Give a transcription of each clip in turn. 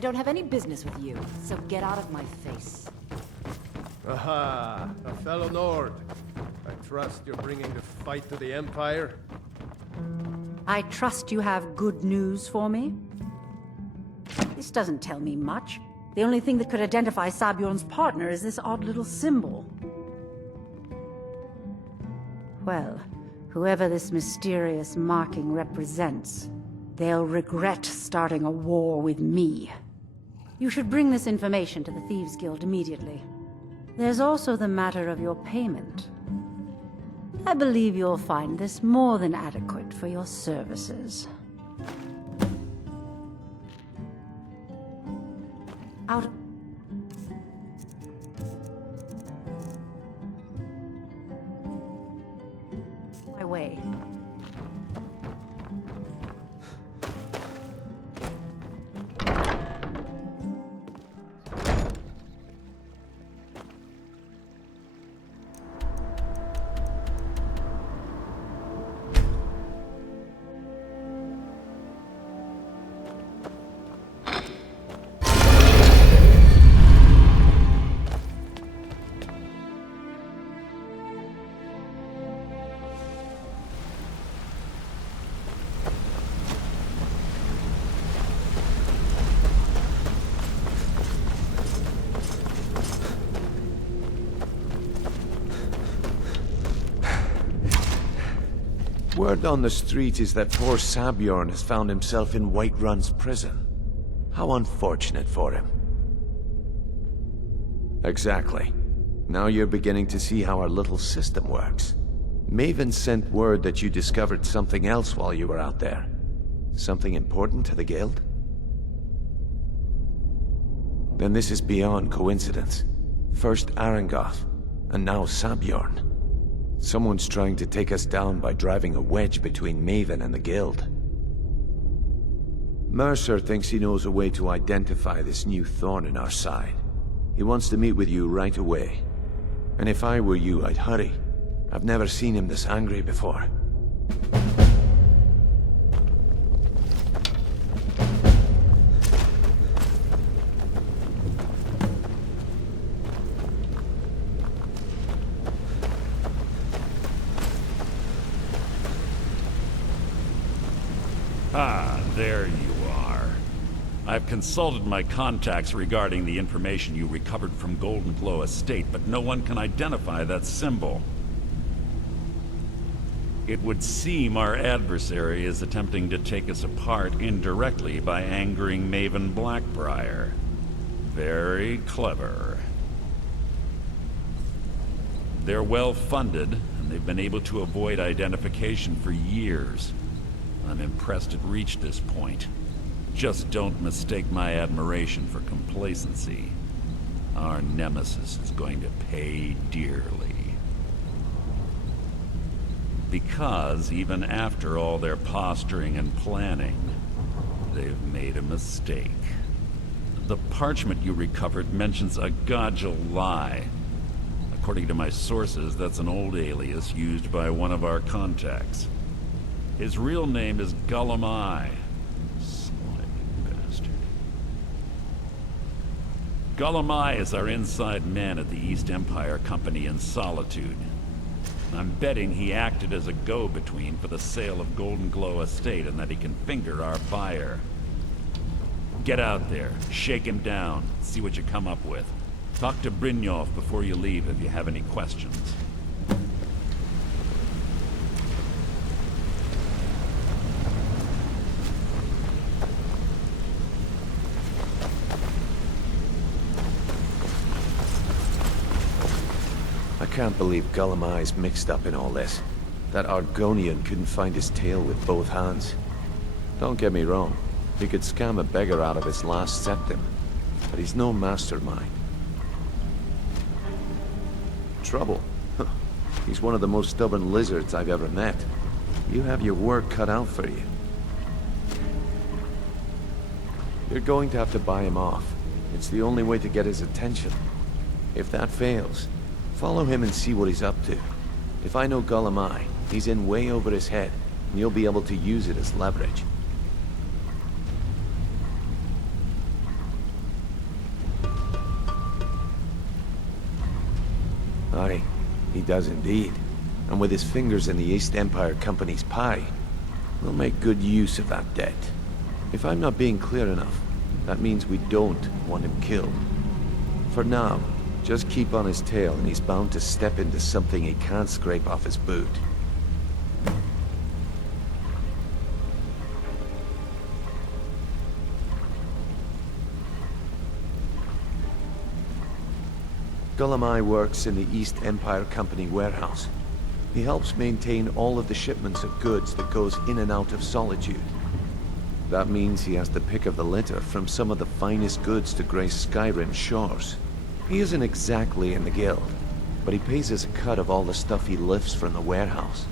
I don't have any business with you, so get out of my face. Aha, a fellow Nord. I trust you're bringing the fight to the Empire. I trust you have good news for me? This doesn't tell me much. The only thing that could identify Sabjorn's partner is this odd little symbol. Well, whoever this mysterious marking represents, they'll regret starting a war with me. You should bring this information to the Thieves' Guild immediately. There's also the matter of your payment. I believe you'll find this more than adequate for your services. Out... my way. Word on the street is that poor Sabjorn has found himself in Whiterun's prison. How unfortunate for him. Exactly. Now you're beginning to see how our little system works. Maven sent word that you discovered something else while you were out there. Something important to the Guild? Then this is beyond coincidence. First Arangoth, and now Sabjorn. Someone's trying to take us down by driving a wedge between Maven and the Guild. Mercer thinks he knows a way to identify this new thorn in our side. He wants to meet with you right away. And if I were you, I'd hurry. I've never seen him this angry before. Ah, there you are. I've consulted my contacts regarding the information you recovered from Golden Glow Estate, but no one can identify that symbol. It would seem our adversary is attempting to take us apart indirectly by angering Maven Blackbriar. Very clever. They're well funded, and they've been able to avoid identification for years. I'm impressed it reached this point. Just don't mistake my admiration for complacency. Our nemesis is going to pay dearly. Because even after all their posturing and planning, they've made a mistake. The parchment you recovered mentions a Godjal lie. According to my sources, that's an old alias used by one of our contacts. His real name is Gullum Eye. Slimy bastard. Gullum Eye is our inside man at the East Empire Company in Solitude. I'm betting he acted as a go-between for the sale of Golden Glow Estate and that he can finger our buyer. Get out there, shake him down, see what you come up with. Talk to Brynjolf before you leave if you have any questions. I can't believe Gullum Eye's mixed up in all this. That Argonian couldn't find his tail with both hands. Don't get me wrong, he could scam a beggar out of his last septim, but he's no mastermind. Trouble? Huh. He's one of the most stubborn lizards I've ever met. You have your work cut out for you. You're going to have to buy him off. It's the only way to get his attention. If that fails, follow him and see what he's up to. If I know Gullum Eye, he's in way over his head, and you'll be able to use it as leverage. Aye, he does indeed. And with his fingers in the East Empire Company's pie, we'll make good use of that debt. If I'm not being clear enough, that means we don't want him killed. For now, just keep on his tail and he's bound to step into something he can't scrape off his boot. Gulamai works in the East Empire Company warehouse. He helps maintain all of the shipments of goods that goes in and out of Solitude. That means he has the pick of the litter from some of the finest goods to grace Skyrim shores. He isn't exactly in the guild, but he pays us a cut of all the stuff he lifts from the warehouse.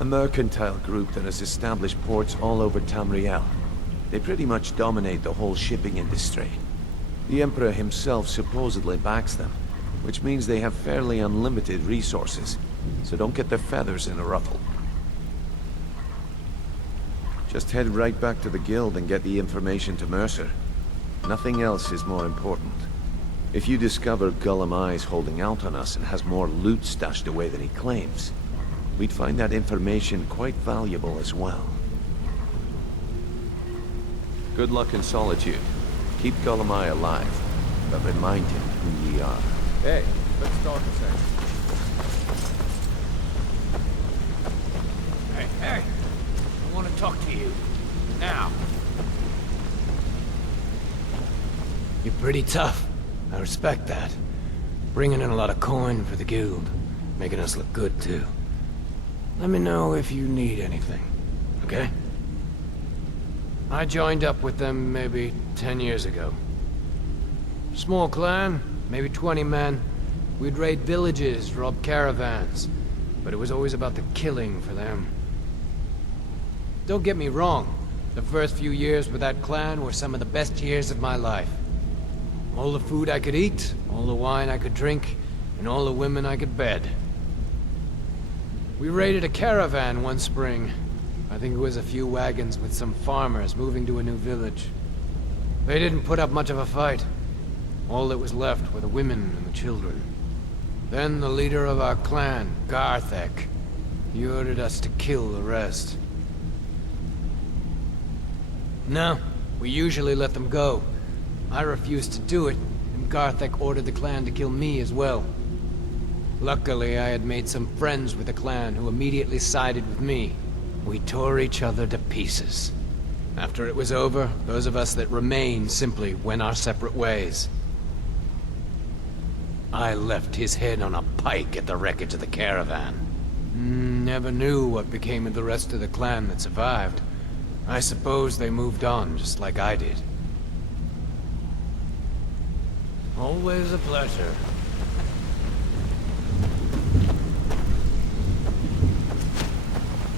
A mercantile group that has established ports all over Tamriel. They pretty much dominate the whole shipping industry. The Emperor himself supposedly backs them, which means they have fairly unlimited resources, so don't get their feathers in a ruffle. Just head right back to the guild and get the information to Mercer. Nothing else is more important. If you discover Gulamai's holding out on us and has more loot stashed away than he claims, we'd find that information quite valuable as well. Good luck in Solitude. Keep Gulamai alive, but remind him who ye are. Hey, let's talk a second. Hey! I want to talk to you. Now. You're pretty tough. I respect that. Bringing in a lot of coin for the guild. Making us look good, too. Let me know if you need anything, okay? I joined up with them maybe 10 years ago. Small clan, maybe 20 men. We'd raid villages, rob caravans, but it was always about the killing for them. Don't get me wrong, the first few years with that clan were some of the best years of my life. All the food I could eat, all the wine I could drink, and all the women I could bed. We raided a caravan one spring. I think it was a few wagons with some farmers moving to a new village. They didn't put up much of a fight. All that was left were the women and the children. Then the leader of our clan, Garthek, he ordered us to kill the rest. No, we usually let them go. I refused to do it, and Garthek ordered the clan to kill me as well. Luckily, I had made some friends with the clan who immediately sided with me. We tore each other to pieces. After it was over, those of us that remained simply went our separate ways. I left his head on a pike at the wreckage of the caravan. Never knew what became of the rest of the clan that survived. I suppose they moved on, just like I did. Always a pleasure.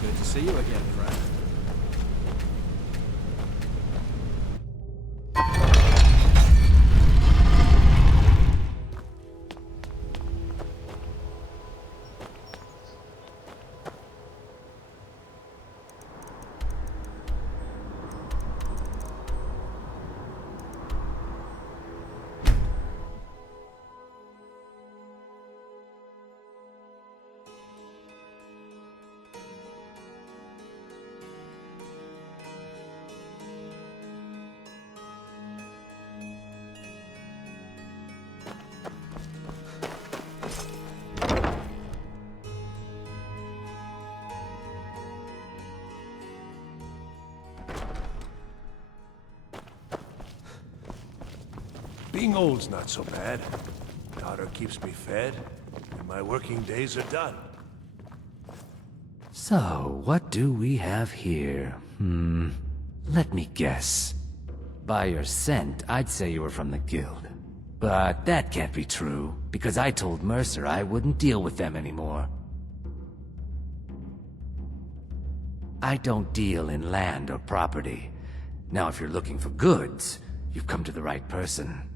Good to see you again, friend. Being old's not so bad. Daughter keeps me fed, and my working days are done. So, what do we have here? Let me guess. By your scent, I'd say you were from the guild. But that can't be true, because I told Mercer I wouldn't deal with them anymore. I don't deal in land or property. Now, if you're looking for goods, you've come to the right person.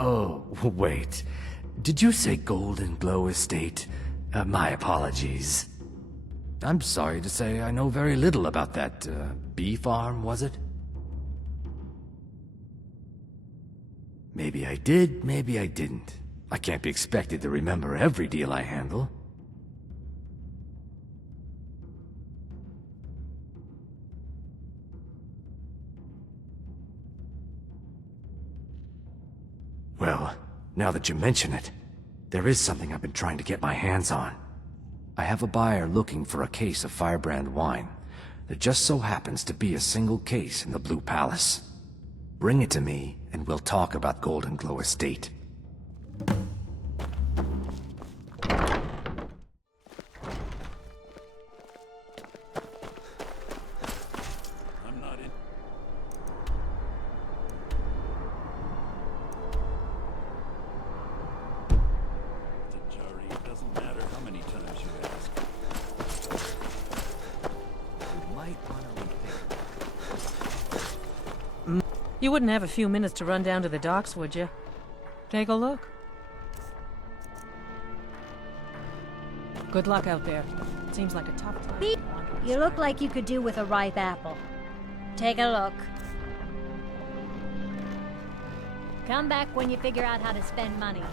Oh, wait. Did you say Golden Glow Estate? My apologies. I'm sorry to say I know very little about that, bee farm, was it? Maybe I did, maybe I didn't. I can't be expected to remember every deal I handle. Well, now that you mention it, there is something I've been trying to get my hands on. I have a buyer looking for a case of Firebrand wine. There just so happens to be a single case in the Blue Palace. Bring it to me, and we'll talk about Golden Glow Estate. I'm not in. Tajari, it doesn't matter how many times you ask. You might want to rethink. You wouldn't have a few minutes to run down to the docks, would you? Take a look. Good luck out there. Seems like a tough time. You look like you could do with a ripe apple. Take a look. Come back when you figure out how to spend money.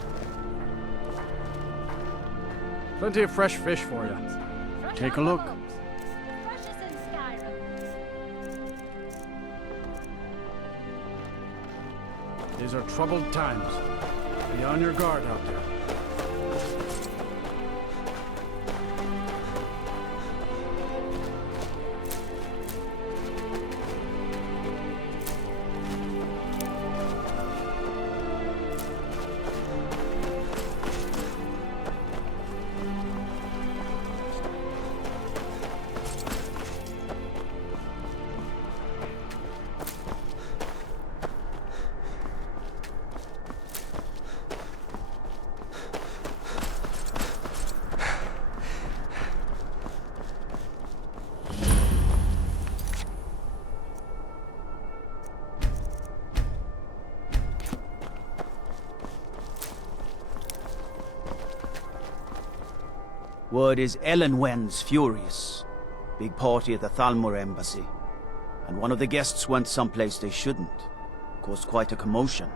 Plenty of fresh fish for you. Take a look. Freshest in Skyrim. These are troubled times. Be on your guard out there. Word is Ellenwen's furious. Big party at the Thalmor embassy. And one of the guests went someplace they shouldn't. Caused quite a commotion.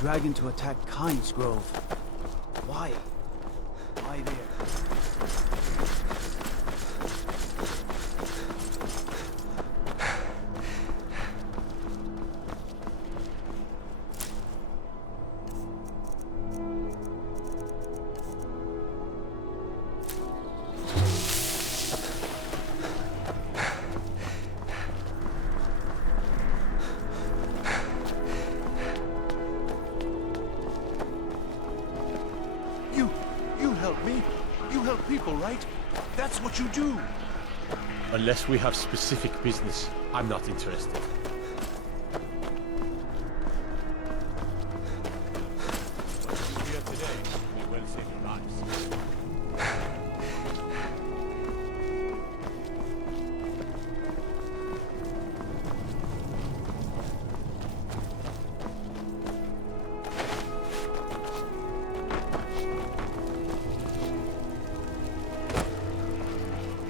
Dragon to attack Kyne's Grove. Why? Why there? Right? That's what you do. Unless we have specific business, I'm not interested. Here today may well save your lives.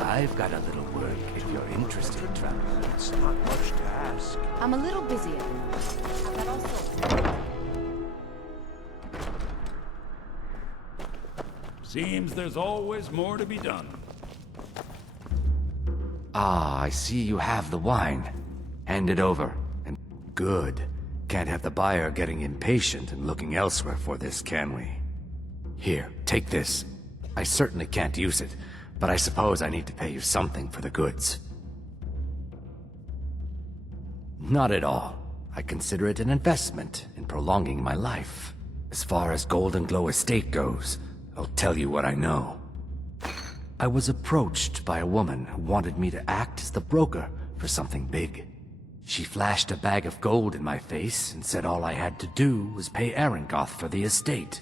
I've got a little work if you're interested, traveler. It's not much to ask. I'm a little busy at the moment. I've got all sorts. Seems there's always more to be done. Ah, I see you have the wine. Hand it over. And good. Can't have the buyer getting impatient and looking elsewhere for this, can we? Here, take this. I certainly can't use it, but I suppose I need to pay you something for the goods. Not at all. I consider it an investment in prolonging my life. As far as Golden Glow Estate goes, I'll tell you what I know. I was approached by a woman who wanted me to act as the broker for something big. She flashed a bag of gold in my face and said all I had to do was pay Arangoth for the estate.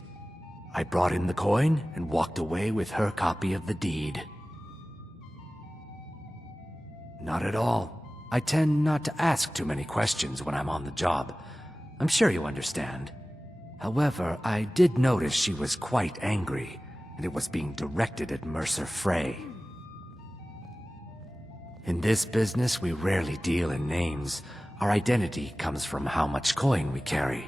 I brought in the coin and walked away with her copy of the deed. Not at all. I tend not to ask too many questions when I'm on the job. I'm sure you understand. However, I did notice she was quite angry, and it was being directed at Mercer Frey. In this business, we rarely deal in names. Our identity comes from how much coin we carry.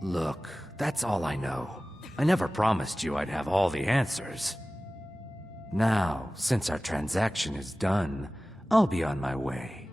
Look, that's all I know. I never promised you I'd have all the answers. Now, since our transaction is done, I'll be on my way.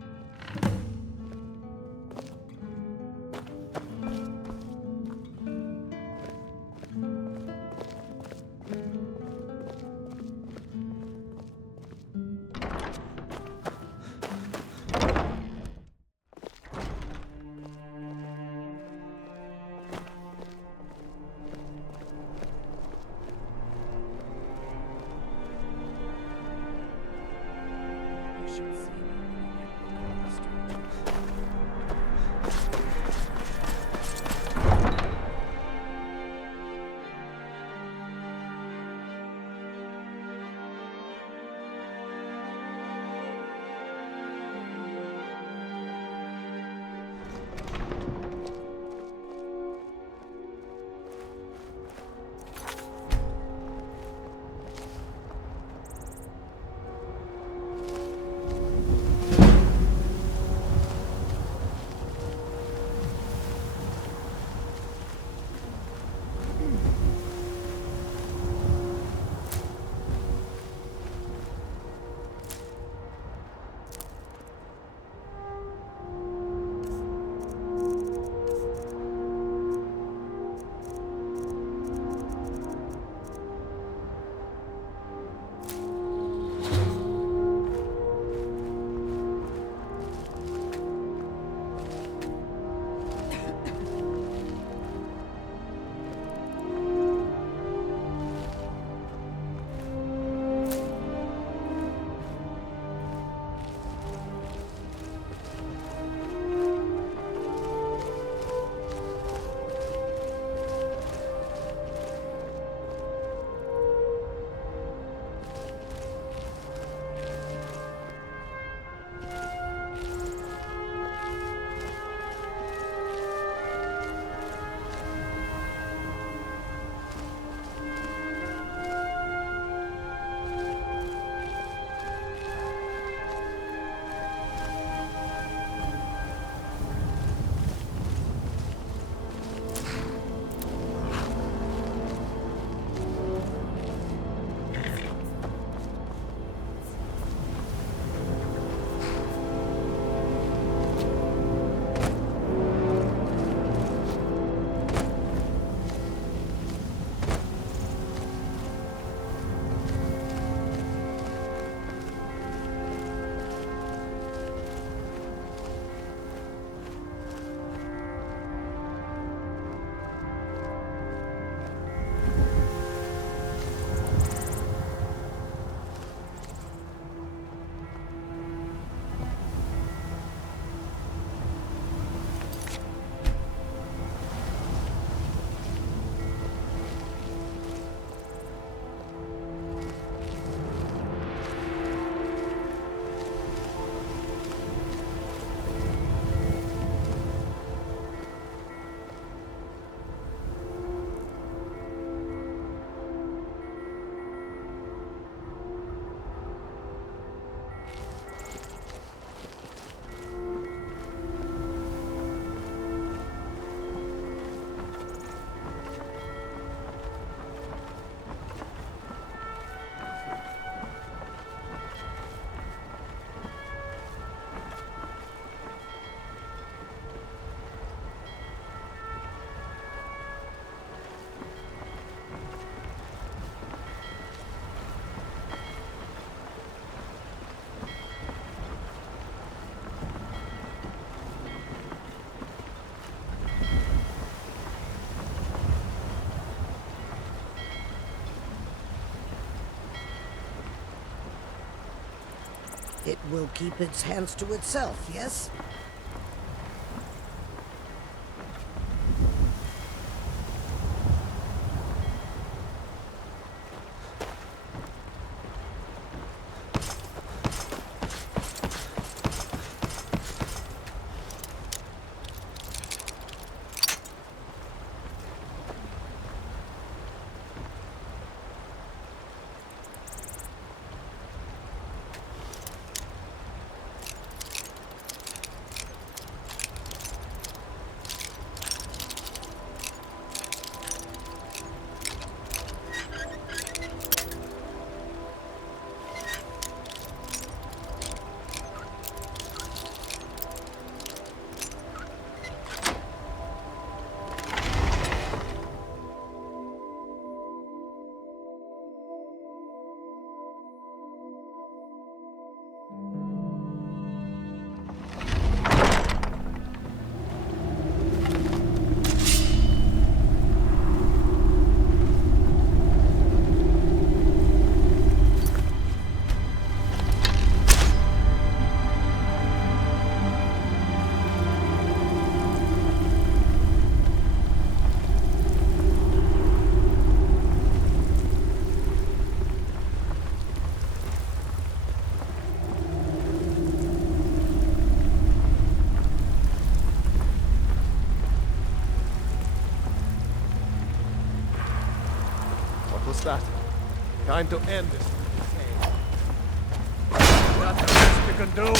It will keep its hands to itself, yes? What was that? Time to end this. That's the best you can do.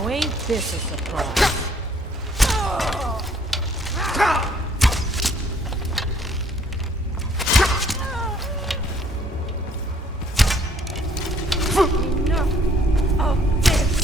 Now ain't this a surprise? Enough of this!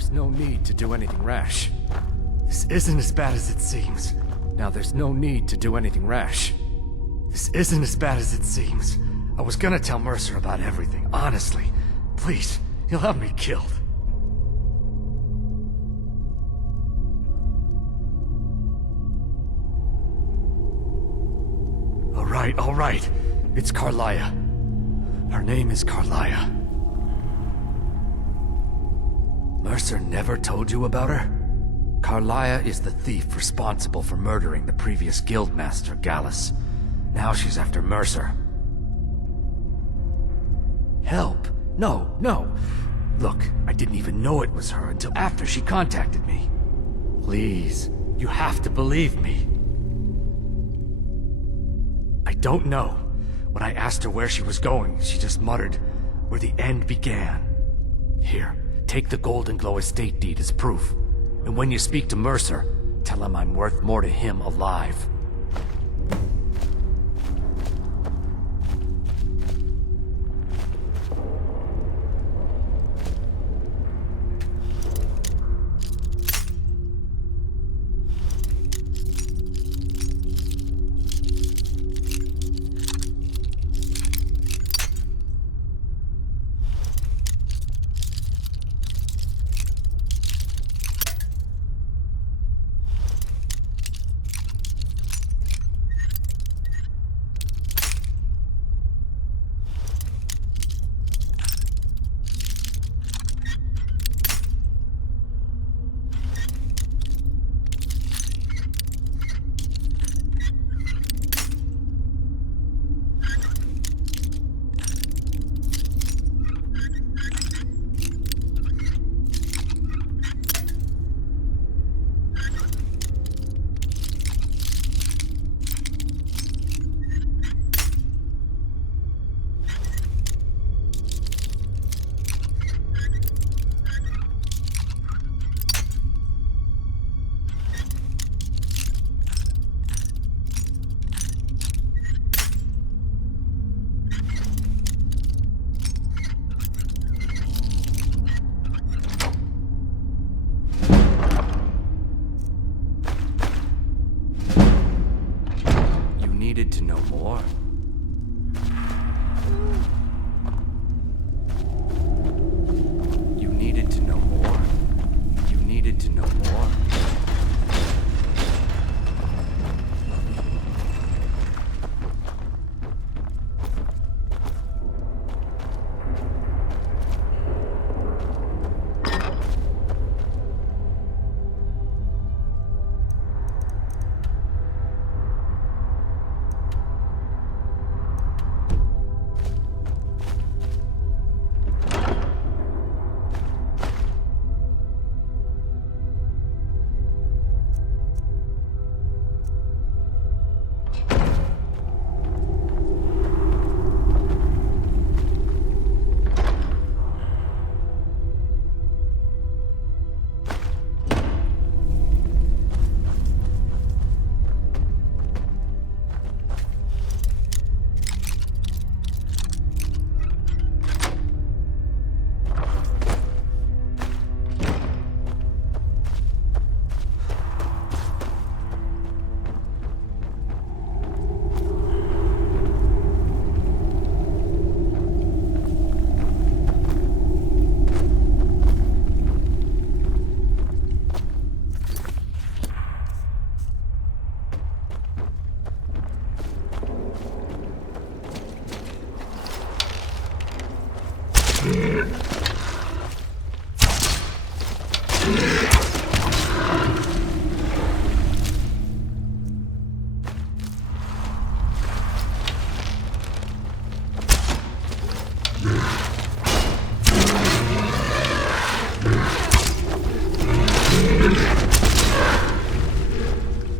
there's no need to do anything rash. This isn't as bad as it seems. Now there's no need to do anything rash. This isn't as bad as it seems. I was gonna tell Mercer about everything, honestly. Please, he'll have me killed. All right. It's Carlia. Her name is Carlia. Mercer never told you about her? Carlia is the thief responsible for murdering the previous guildmaster, Gallus. Now she's after Mercer. Help? No. Look, I didn't even know it was her until after she contacted me. Please, you have to believe me. I don't know. When I asked her where she was going, she just muttered, "Where the end began." Here, take the Golden Glow estate deed as proof. And when you speak to Mercer, tell him I'm worth more to him alive. Needed to know more. You needed to know more. You needed to know more.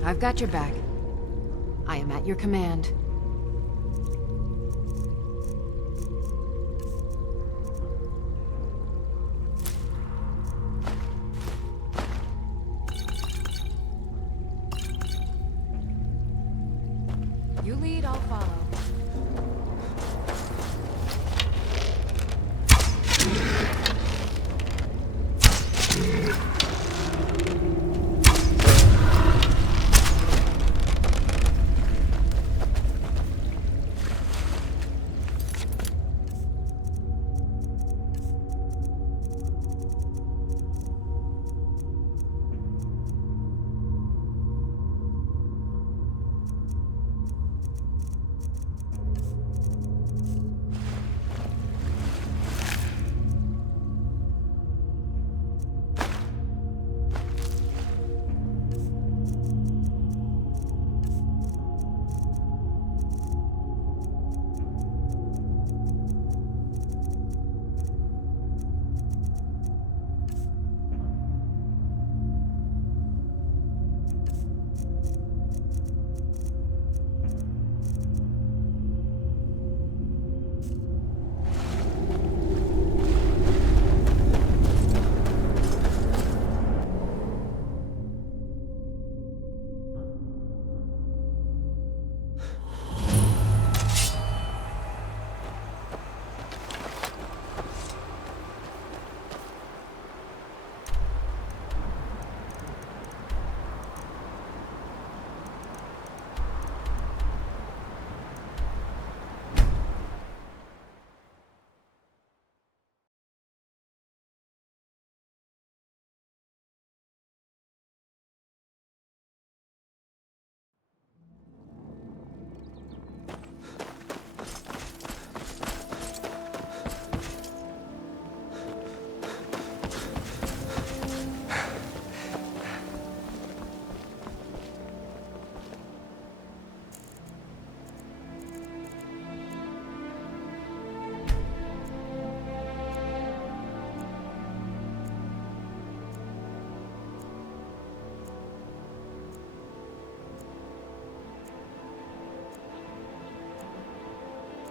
I've got your back. I am at your command. You lead, I'll follow.